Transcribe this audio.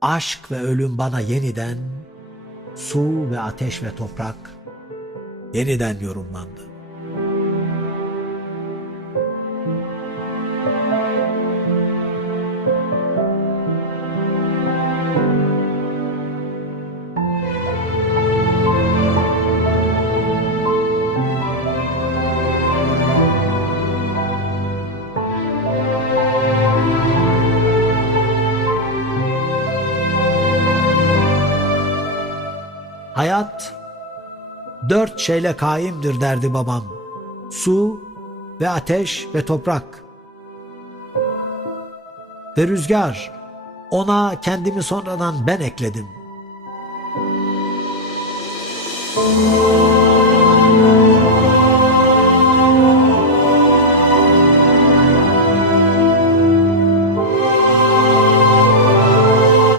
aşk ve ölüm bana yeniden su ve ateş ve toprak yeniden yorumlandı. Hayat dört şeyle kaimdir derdi babam. Su ve ateş ve toprak. Ve rüzgar. Ona kendimi sonradan ben ekledim.